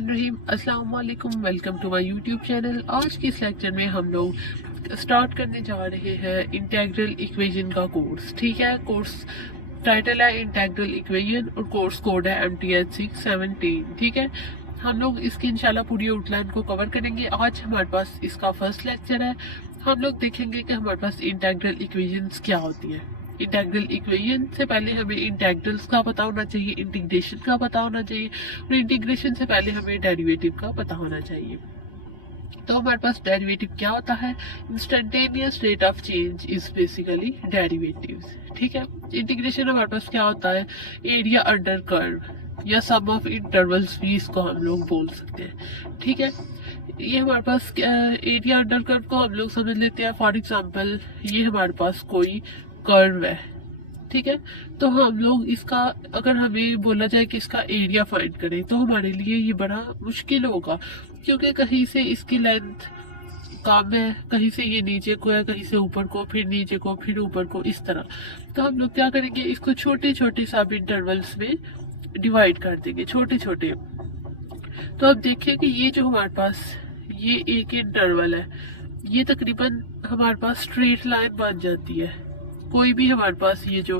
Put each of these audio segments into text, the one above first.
बिस्मिल्लाहिर्रहमानिर्रहीम। अस्सलाम वालेकुम, welcome to my YouTube channel. आज के इस लेक्चर में हम लोग स्टार्ट करने जा रहे हैं इंटेग्रल इक्वेशन का कोर्स। ठीक है, कोर्स टाइटल है इंटेग्रल इक्वेशन और कोर्स कोड है MTH 617। ठीक है, हम लोग इसकी इंशाल्लाह पूरी आउटलाइन को कवर करेंगे। आज हमारे पास इसका फर्स्ट लेक्चर है। हम लोग देखेंगे कि हमारे पास इंटेग्रल इक्वेशंस क्या होती है। इंटेग्रल इक्वेशन से पहले हमें इंटेग्रल्स का पता होना चाहिए, इंटीग्रेशन का पता होना चाहिए और इंटीग्रेशन से पहले हमें डेरिवेटिव का पता होना चाहिए। तो हमारे पास डेरिवेटिव क्या होता है? Instantaneous rate of change is basically derivatives. ठीक है, इंटीग्रेशन हमारे पास क्या होता है? एरिया अंडर कर्व या सम ऑफ इंटरवल्स भी इसको हम लोग बोल सकते हैं। ठीक है, ये हमारे पास एरिया अंडर कर्व को हम लोग समझ लेते हैं। फॉर एग्जांपल ये हमारे पास कोई कर्व है। ठीक है, तो हम लोग इसका अगर हमें बोला जाए कि इसका एरिया फाइंड करें तो हमारे लिए ये बड़ा मुश्किल होगा, क्योंकि कहीं से इसकी लेंथ कम है, कहीं से ये नीचे को है, कहीं से ऊपर को, फिर नीचे को, फिर ऊपर को, इस तरह। तो हम लोग क्या करेंगे, इसको छोटे छोटे सब इंटरवल्स में डिवाइड कर देंगे, छोटे छोटे। तो अब देखिए कि ये जो हमारे पास ये एक इंटरवल है, ये तकरीबन हमारे पास स्ट्रेट लाइन बन जाती है। कोई भी हमारे पास ये जो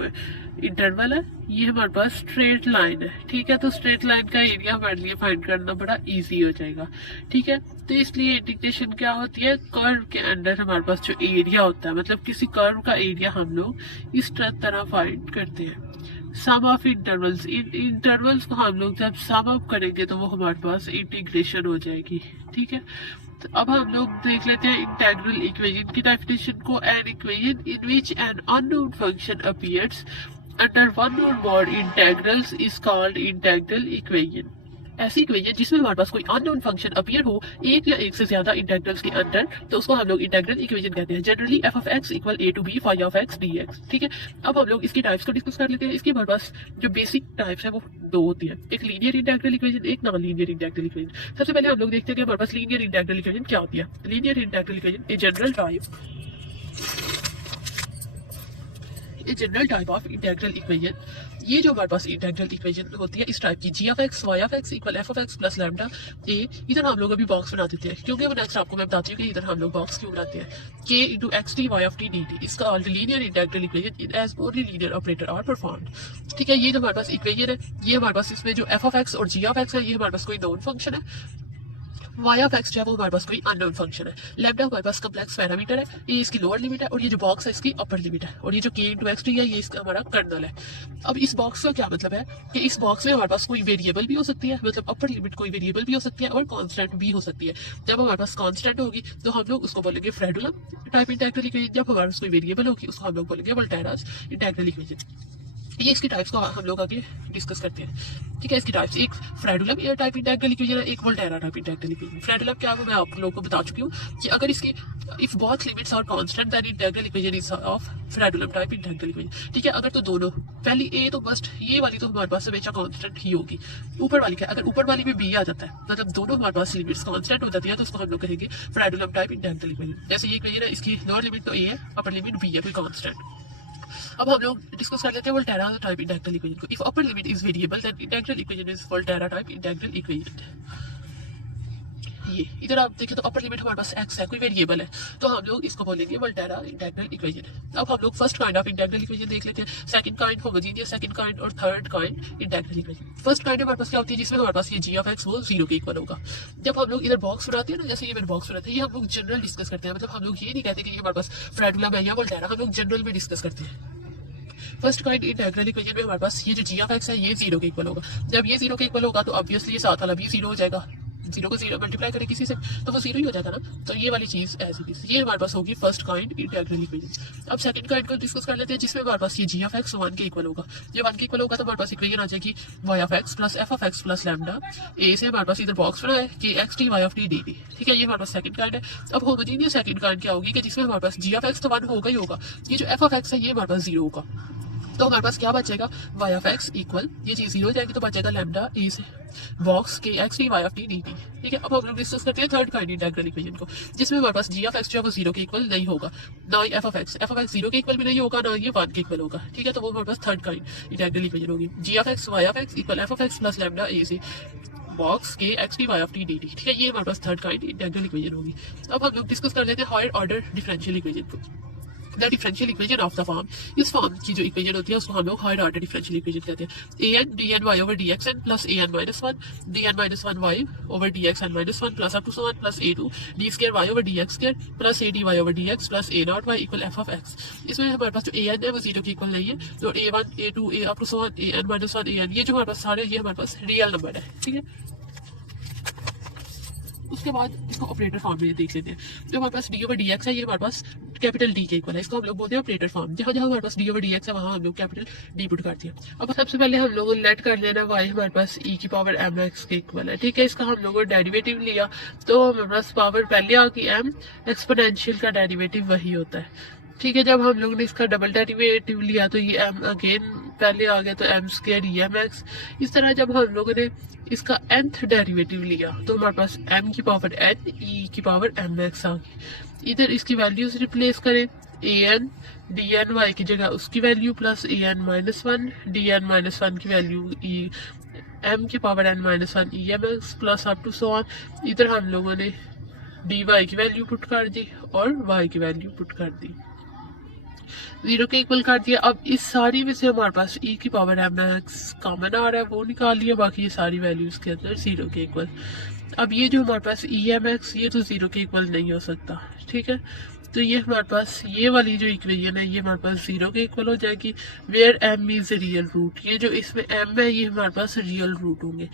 इंटरवल है ये हमारे पास स्ट्रेट लाइन है। ठीक है, तो स्ट्रेट लाइन का एरिया हमारे लिए फाइंड करना बड़ा इजी हो जाएगा। ठीक है, तो इसलिए इंटीग्रेशन क्या होती है? कर्व के अंदर हमारे पास जो एरिया होता है, मतलब किसी कर्व का एरिया हम लोग इस तरह फाइंड करते हैं। सम ऑफ इंटरवल्स, इंटरवल्स को हम लोग जब सम अप करेंगे तो वो हमारे पास इंटीग्रेशन हो जाएगी। ठीक है, तो अब हम लोग देख लेते हैं इंटेग्रल इक्वेशन की डेफिनेशन को। An equation in which an unknown function appears under one और more integrals is called integral equation. ऐसी इक्वेशन जिसमें हमारे पास कोई अननोन फंक्शन अपीयर हो एक या एक से ज्यादा इंटेग्रल्स के अंदर, तो उसको हम लोग इंटेग्रल इक्वेशन कहते हैं। Generally f of x equal a to b phi of x dx। ठीक है, अब हम लोग इसकी टाइप्स को डिस्कस कर लेते हैं। इसके हमारे पास जो बेसिक टाइप्स है वो दो होती है, एक लीनियर इंटेग्रल इक्वेशन, एक नॉन लीनियर इंटेग्रल इक्वेशन। सबसे पहले हम लोग देखते हैं कि हमारे पास लीनियर इंटेग्रल इक्वेशन क्या होती है। Linear integral equation a general type of integral equation. ये जो हमारे पास इंटेग्रल इक्वेशन होती है इस टाइप की, g of x y of x equal f of x plus lambda a। इधर हम लोग अभी बॉक्स बना देते हैं, क्योंकि वो नेक्स्ट आपको मैं बताती हूँ कि इधर हम लोग बॉक्स क्यों बनाते हैं। k into X T Y of T D T इसका linear integral equation as only linear operator are performed. ठीक है, ये जो हमारे पास इक्वेशन है, ये हमारे पास इसमें जो f of x और g of x है ये हमारे पास कोई नोन फंक्शन है। y ऑफ x जो है वो हमारे पास कोई अननोन फंक्शन है। लैम्डा हमारे पास कम्प्लेक्स पैरामीटर है, ये इसकी लोअर लिमिट है, और ये जो बॉक्स है इसकी अपर लिमिट है, और ये जो k इंटू एक्स टी है ये इसका हमारा कर्नल है। अब इस बॉक्स का क्या मतलब है कि इस बॉक्स में हमारे पास कोई वेरिएबल भी हो सकती है, मतलब अपर लिमिट कोई वेरिएबल भी हो सकती है और कांस्टेंट भी हो सकती है। जब हमारे पास कांस्टेंट होगी तो हम लोग उसको बोलेंगे फ्रेडुलम टाइप इंटेग्रल इक्वेशन, जब हमारे पास कोई वेरिएबल होगी उसको हम लोग बोलेंगे वोल्टेरास इंटेग्रल इक्वेशन। ये इसकी टाइप्स को हम लोग आगे डिस्कस करते हैं। ठीक है, इसकी टाइप्स एक फ्रेडुलम टाइप इंटेग्रल इक्वेशन है, एक वोल्टेरा टाइप इंटेग्रल इक्वेशन। फ्रेडुलम क्या है मैं आप लोगों को बता चुकी हूँ कि अगर इसकी if both limits are constant then integral equation is of Fredholm type integral equation. ठीक है, अगर तो दोनों, पहली ए तो बस ये वाली तो हमारे पास हमेशा कांस्टेंट ही होगी। ऊपर वाली क्या, अगर ऊपर वाली में बी आ जाता है, मतलब दोनों हमारे पास लिमिट्स कांस्टेंट हो जाती है, तो उसको हम लोग कहेंगे फ्रेडुलम टाइप इंटेग्रल इक्वेशन। जैसे ये इक्वेशन है, इसकी लोअर लिमिट तो ए है, अपर लिमिट बी है, कोई कांस्टेंट। अब हम लोग डिस्कस कर लेते हैं वोल्टेरा टाइप इंटेग्रल इक्वेशन को। If upper limit is variable then integral equation is Volterra type integral equation. ये इधर आप देखें तो अपर लिमिट हमारे पास x है, कोई वेरिएबल है, तो हम लोग इसको बोलेंगे वोल्टेरा इंटेग्रल इक्वेशन। अब हम लोग first kind of integral equation देख लेते हैं, second kind homogeneous, second kind और third kind integral equation. First kind हमारे पास क्या होती है, जिसमें हमारे पास ये g of x वो 0 के इक्वल होगा। जब हम लोग इधर बॉक्स बनाते हैं ना, जैसे ये मैंने बॉक्स बनाते हैं, ये हम लोग जनरल डिस्कस करते हैं, मतलब हम लोग ये नहीं कहते कि ये हमारे पास फ्रेडुलम है या वोल्टेरा, हम लोग जनरल में डिस्कस करते हैं। फर्स्ट काइंड इंटेग्रल इक्वेशन में हमारे पास ये जो g of x है ये 0 के इक्वल होगा। जब ये 0 के इक्वल होगा तो ऑब्वियसली ये साथ वाला भी 0 हो जाएगा। 0 को 0 मल्टीप्लाई करें किसी से तो वो 0 ही हो जाता ना, तो ये वाली चीज ऐसी थी। ये हमारे पास होगी फर्स्ट काइंड इंटेग्रल इक्वेशन। अब सेकंड काइंड को डिस्कस कर लेते हैं, जिसमें हमारे पास ये g of x 1 के इक्वल होगा। ये 1 के इक्वल होगा तो हमारे पास इक्वेशन आ जाएगी y of x plus f of x plus lambda a से हमारे पास इधर बॉक्स बना है कि x t y of t dt। ठीक है, ये हमारे पास सेकंड काइंड है। अब होमोजेनियस सेकंड काइंड क्या होगी कि जिसमें हमारे पास g of x तो 1 होगा ही होगा, ये जो f of x है ये हमारे पास 0 होगा, तो हमारे पास क्या बचेगा y of x इक्वल ये चीज 0 हो जाएगी तो बचेगा लैम्डा a से बॉक्स के x T Y of T D t. ठीक है, अब हम लोग डिस्कस करते हैं थर्ड काइंड इंटेग्रल इक्वेशन को, जिसमें हमारे पास g ऑफ x जो है वो 0 के इक्वल नहीं होगा, ना ही f ऑफ x 0 के इक्वल भी नहीं होगा, ना ये 1 के इक्वल होगा। ठीक है, तो वो हमारे पास थर्ड काइंड इंटेग्रल इक्वेशन होगी, g of x y of x equal f of x plus lambda a से बॉक्स के x p y of T D t, ठीक है, ये हमारे पास थर्ड काइंड इंटीग्रल इक्वेशन होगी। अब हम लोग डिस्कस कर लेते हैं हायर ऑर्डर डिफरेंशियल इक्वेशन को। The differential equation of the form, इस फॉर्म की जो इक्वेशन होती है उसको हम लोग हायर ऑर्डर डिफरेंशियल इक्वेशन कहते हैं। A N D N Y over D X N plus A N minus one D N minus one Y over D X N minus one plus up to so one plus A two D square Y over D x square plus A D Y over D x plus A naught Y equal F of X. इसमें हमारे पास जो A N है वो zero के equal नहीं है, तो A one A two A up to so one A N minus one A N, ये जो हमारे पास सारे ये हमारे पास रियल नंबर है, ठीक है। उसके बाद इसको ऑपरेटर फॉर्म में देख लेते हैं। जो हमारे पास डी ओवर डी एक्स है ये हमारे पास कैपिटल डी के इक्वल है, इसको हम लोग बोलते हैं ऑपरेटर फॉर्म। जहाँ जहाँ हमारे पास डी ओवर डी एक्स है वहाँ हम लोग कैपिटल डी पुट करते हैं। अब सबसे पहले हम लोगों ने लेट कर लेना वाई हमारे पास ई की पावर एम एक्स के इक्वल है, ठीक है। इसका हम लोगों ने डेरिवेटिव लिया तो हमारे पास पावर पहले आ गई एम, एक्सपोनेंशियल का डेरिवेटिव वही होता है, ठीक है। जब हम लोग ने इसका डबल डेरिवेटिव लिया तो ये एम अगेन पहले आ गया, तो m square e M x. इस तरह जब हम लोगों ने इसका nth डेरिवेटिव लिया तो हमारे पास m की पावर n e की पावर एम एक्स आ गई। इधर इसकी वैल्यूज रिप्लेस करें, A N D N Y की जगह उसकी value plus A N minus one D N minus one की वैल्यू ई एम की power N minus one E M X plus up to so on. इधर हम लोगों ने डी वाई की वैल्यू पुट कर दी और वाई की वैल्यू पुट कर दी, जीरो के इक्वल कर दिया। अब इस सारी में से हमारे पास e की पावर एम एक्स कॉमन आ रहा है, वो निकाल लिया, बाकी ये सारी वैल्यूज के अंदर जीरो के इक्वल। अब ये जो हमारे पास ई एम एक्स ये तो जीरो के इक्वल नहीं हो सकता, ठीक है। तो ये हमारे पास ये वाली जो इक्वेशन है ये हमारे पास जीरो के इक्वल हो जाएगी, where m is real root. ये जो इसमें एम है ये हमारे पास रियल रूट होंगे।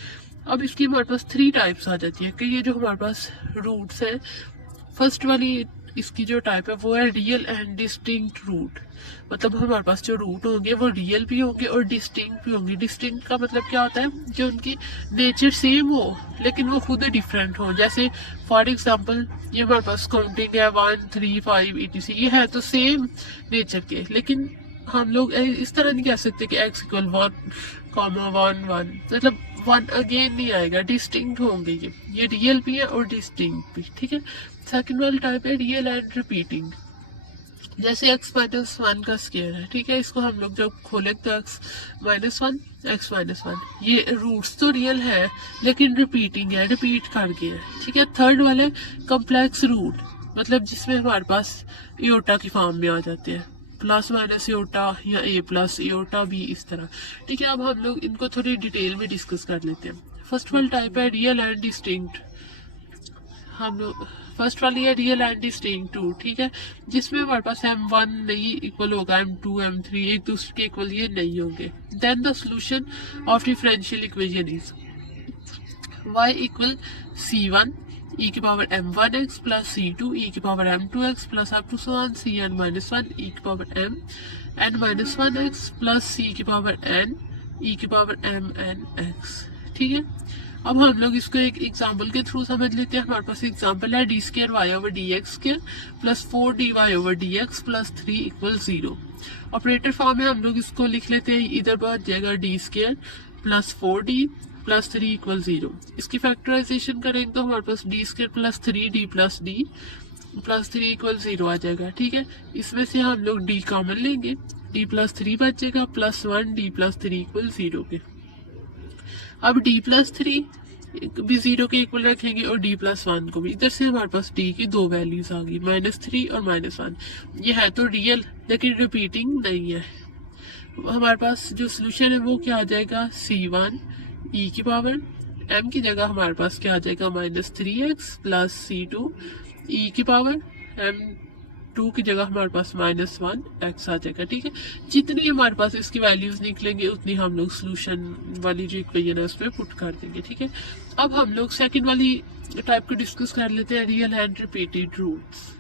अब इसकी हमारे पास थ्री टाइप्स आ जाती है कि ये जो हमारे पास रूट्स है, फर्स्ट वाली इसकी जो टाइप है वो है रियल एंड डिस्टिंक्ट रूट, मतलब हमारे पास जो रूट होंगे वो रियल भी होंगे और डिस्टिंक्ट भी होंगे। डिस्टिंक्ट का मतलब क्या होता है, जो उनकी नेचर सेम हो लेकिन वो खुद डिफरेंट हो। जैसे फॉर एग्जांपल ये हमारे पास काउंटिंग है 1 3 5 etc, ये है तो सेम नेचर के, लेकिन हम लोग इस तरह नहीं कह सकते कि x इक्वल 1,1,1, मतलब 1 अगेन नहीं आएगा, डिस्टिंक्ट होंगे ये रियल भी है और डिस्टिंक्ट भी, ठीक है। सेकंड वाला टाइप है रियल एंड रिपीटिंग, जैसे x माइनस वन का स्क्वायर है, ठीक है। इसको हम लोग जब खोले तो x minus one x minus one, ये रूट्स तो रियल है लेकिन रिपीटिंग है, रिपीट कर गया है, ठीक है। थर्ड वाले कॉम्प्लेक्स रूट, मतलब जिसमें हमारे पास इयोटा की फॉर्म में आ जाते हैं, प्लस माइनस इयोटा या ए प्लस इयोटा भी, इस तरह, ठीक है। अब हम लोग इनको थोड़ी डिटेल में डिस्कस कर लेते हैं। फर्स्ट वाला टाइप है रियल एंड डिस्टिंक्ट, हम लोग फर्स्ट वाली है रियल एंड डिस्टिंक्ट टू, ठीक है, जिसमें हमारे पास m1 नहीं इक्वल होगा m2 m3, एक दूसरे के इक्वल ये नहीं होंगे। Then the solution of differential equation is y equal c1 e की power m1x plus c2 e की power m2x plus up to so on cn minus one e की power m n minus one x plus c की power n e की power m n x, ठीक है। अब हम लोग इसको एक एग्जाम्पल के थ्रू समझ लेते हैं। हमारे पास एग्जाम्पल है d square Y over D x square plus 4dy over D x plus 3 equal 0। Operator form में हम लोग इसको लिख लेते हैं, इधर बच जाएगा D square plus 4d plus 3 equal 0। इसकी फैक्टराइजेशन करेंगे तो हमारे पास D square plus 3d plus d plus 3 equal 0 आ जाएगा, ठीक है। इसमें से हम लोग d कॉमन लेंगे, d प्लस 3 बचेगा प्लस 1d प्लस 3 इक्वल 0 के। अब d प्लस 3 भी 0 के इक्वल रखेंगे और d प्लस 1 को भी। इधर से हमारे पास d की दो वैल्यूज आ गई, -3 और -1। ये है तो रियल लेकिन रिपीटिंग नहीं है। हमारे पास जो सोल्यूशन है वो क्या आ जाएगा, c1 e की पावर m की जगह हमारे पास क्या आ जाएगा -3x प्लस c2 e की पावर m2 की जगह हमारे पास -1x आ जाएगा, ठीक है। जितनी हमारे पास इसकी वैल्यूज निकलेंगे उतनी हम लोग सोल्यूशन वाली जो इक्वेशन है उसमें पुट कर देंगे, ठीक है। अब हम लोग सेकंड वाली टाइप को डिस्कस कर लेते हैं, real and repeated roots.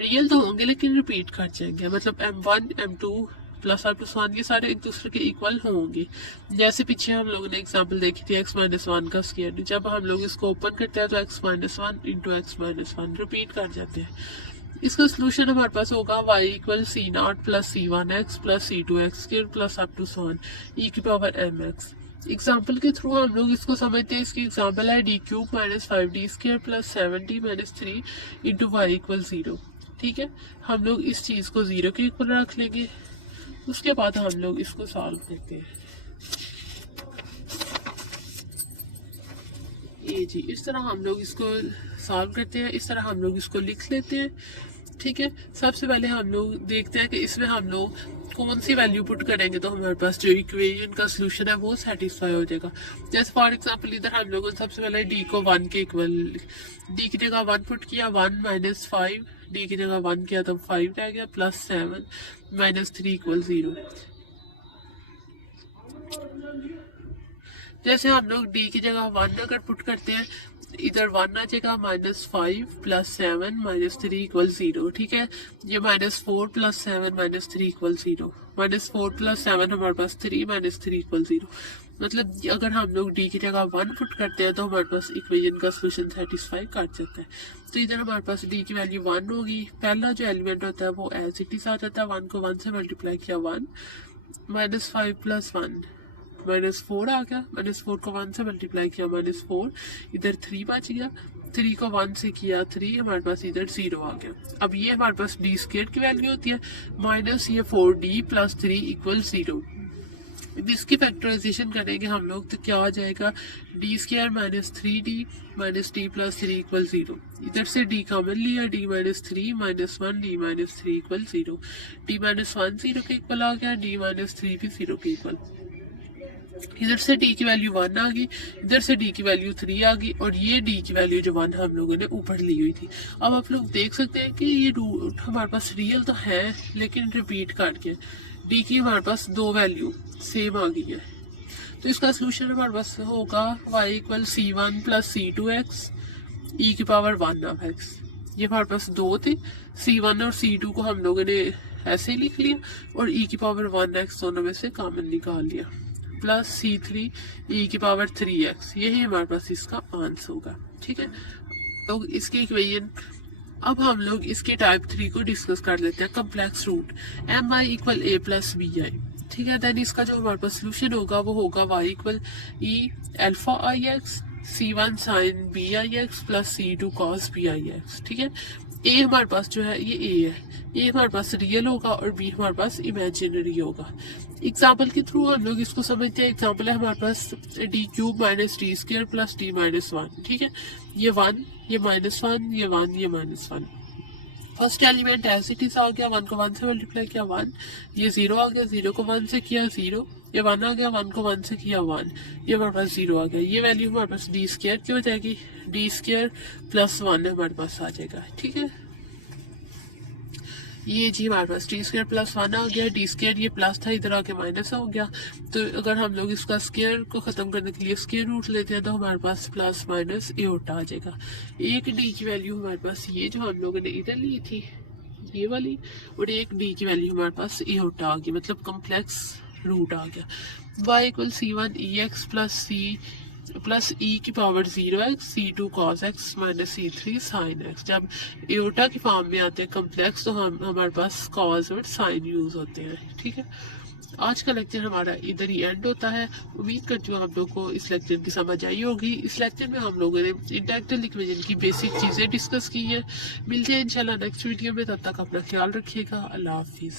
Real तो होंगे लेकिन रिपीट कर जाएंगे, मतलब m1 m2 plus up to 1 ये सारे एक दूसरे के इक्वल होंगे। जैसे पीछे हम लोगों ने एग्जांपल देखी थी x माइनस वन का स्क्वायर, जब हम लोग इसको ओपन करते हैं तो x minus one into x minus one repeat कर जाते हैं। इसका सोल्यूशन हमारे पास होगा y equal c naught plus c1x plus c2x square plus up to 1 e की पावर mx। एग्जाम्पल के थ्रू हम लोग इसको समझते हैं। इसकी एग्जाम्पल है d cube minus 5d square plus 7d minus 3 into Y equal 0, ठीक है। हम लोग इस चीज को 0 के इक्वल रख लेंगे, उसके बाद हम लोग इसको सॉल्व करते हैं। ये जी इस तरह हम लोग इसको सॉल्व करते हैं, इस तरह हम लोग इसको लिख लेते हैं। ठीक है, सबसे पहले हम लोग देखते हैं कि इसमें हम लोग कौन सी वैल्यू पुट करेंगे तो हमारे पास जो इक्वेशन का सोल्यूशन है वो सेटिस्फाई हो जाएगा। जैसे फॉर एग्जांपल इधर हम लोगों ने सबसे पहले डी को 1 के इक्वल, डी की जगह 1 पुट किया, 1 माइनस 5, डी की जगह 1 किया तो 5 रह गया, प्लस 7 माइनस 3 इक्वल 0। जैसे हम लोग डी की जगह 1 अगर पुट करते हैं, इधर 1 आ जाएगा, -5 प्लस 7 माइनस 3 इक्वल 0। ठीक है, ये -4 प्लस 7 माइनस 3 इक्वल 0, -4 प्लस 7 हमारे पास 3 माइनस 3 इक्वल 0। मतलब अगर हम लोग डी की जगह 1 पुट करते हैं तो हमारे पास इक्वेशन का सोल्यूशन सेटिस्फाई कर सकता है। तो इधर हमारे पास डी की वैल्यू 1 होगी, पहला जो एलिमेंट होता है वो एज इट इज आ जाता है, 1 को 1 से मल्टीप्लाई किया 1, -5 प्लस 1 -4 आ गया, -4 को 1 से मल्टीप्लाई किया -4, इधर 3 बच गया, 3 को 1 से किया 3, हमारे पास इधर 0 आ गया। अब ये हमारे पास डी स्क्वायर की वैल्यू होती है, माइनस ये 4d प्लस 3 इक्वल 0। इसकी फैक्टराइजेशन करेंगे हम लोग तो क्या आ जाएगा, D square minus 3d minus D plus 3 equal 0। इधर से डी कॉमन लिया, D minus 3 minus 1 D minus 3 equal 0। D minus 1 0 के इक्वल आ गया, डी माइनस 3 भी 0 के इक्वल। इधर से डी की वैल्यू 1 आ गई, इधर से डी की वैल्यू 3 आ गई, और ये डी की वैल्यू जो 1 हम लोगों ने ऊपर ली हुई थी। अब आप लोग देख सकते हैं कि ये रूट हमारे पास रियल तो है लेकिन रिपीट कर के डी की हमारे पास 2 वैल्यू सेम आ गई है। तो इसका सोल्यूशन हमारे पास होगा y equal c1 plus c2x e की पावर 1 ऑफ x। ये हमारे पास 2 थे, c1 और c2 को हम लोगों ने ऐसे ही लिख लिया और e की पावर 1x दोनों में से कॉमन निकाल लिया, प्लस c3 e की पावर 3x। यही हमारे पास इसका आंसर होगा। ठीक है, तो इसकी इक्वेशन अब हम लोग इसके टाइप 3 को डिस्कस कर लेते हैं, complex root mi equal a plus b i. ठीक है, देन इसका जो हमारे पास सोल्यूशन होगा वो होगा y equal e alpha i x c1 sine b i x plus c2 cos b i x. ठीक है, ए हमारे पास जो है ये ए है, ये हमारे पास रियल होगा और बी हमारे पास इमेजिनरी होगा। एग्जाम्पल के थ्रू हम लोग इसको समझते हैं। एग्जाम्पल है हमारे पास D cube minus D square plus D minus 1। ठीक है, ये 1, ये -1, ये 1, ये -1। First element as it is आ गया, 1 को 1 से मल्टीप्लाई किया 1, ये 0 आ गया, 0 को 1 से किया 0, ये 1 आ गया, 1 को 1 से किया 1, ये हमारे पास 0 आ गया। ये वैल्यू हमारे पास डी स्क्वायर की हो जाएगी, डी स्क्वायर प्लस 1 हमारे पास आ जाएगा। ठीक है, ये जी हमारे पास डी स्क्वायर प्लस 1 आ गया, डी स्क्वायर ये प्लस था इधर आके माइनस हो गया। तो अगर हम लोग इसका स्क्वायर को खत्म करने के लिए स्क्वायर रूट लेते हैं तो हमारे पास प्लस माइनस एटा आ जाएगा। एक डी की वैल्यू हमारे पास ये जो हम लोगों ने इधर ली थी ये वाली, और एक डी की वैल्यू हमारे पास एटा आ गई, मतलब कम्प्लेक्स रूट आ गया। y equal c1 ex plus e की power 0x c2 cos x minus c3 sin x। जब एटा की फॉर्म में आते हैं कम्प्लेक्स तो हमारे पास cos और sin यूज होते हैं। ठीक है, आज का लेक्चर हमारा इधर ही एंड होता है। उम्मीद करती हूँ आप लोग को इस लेक्चर की समझ आई होगी। इस लेक्चर में हम लोगों ने इंटेग्रल इक्वेशन की बेसिक चीजें डिस्कस की है। मिलते हैं इंशाल्लाह नेक्स्ट वीडियो में, तब तक अपना ख्याल रखिएगा। अल्लाह हाफिज।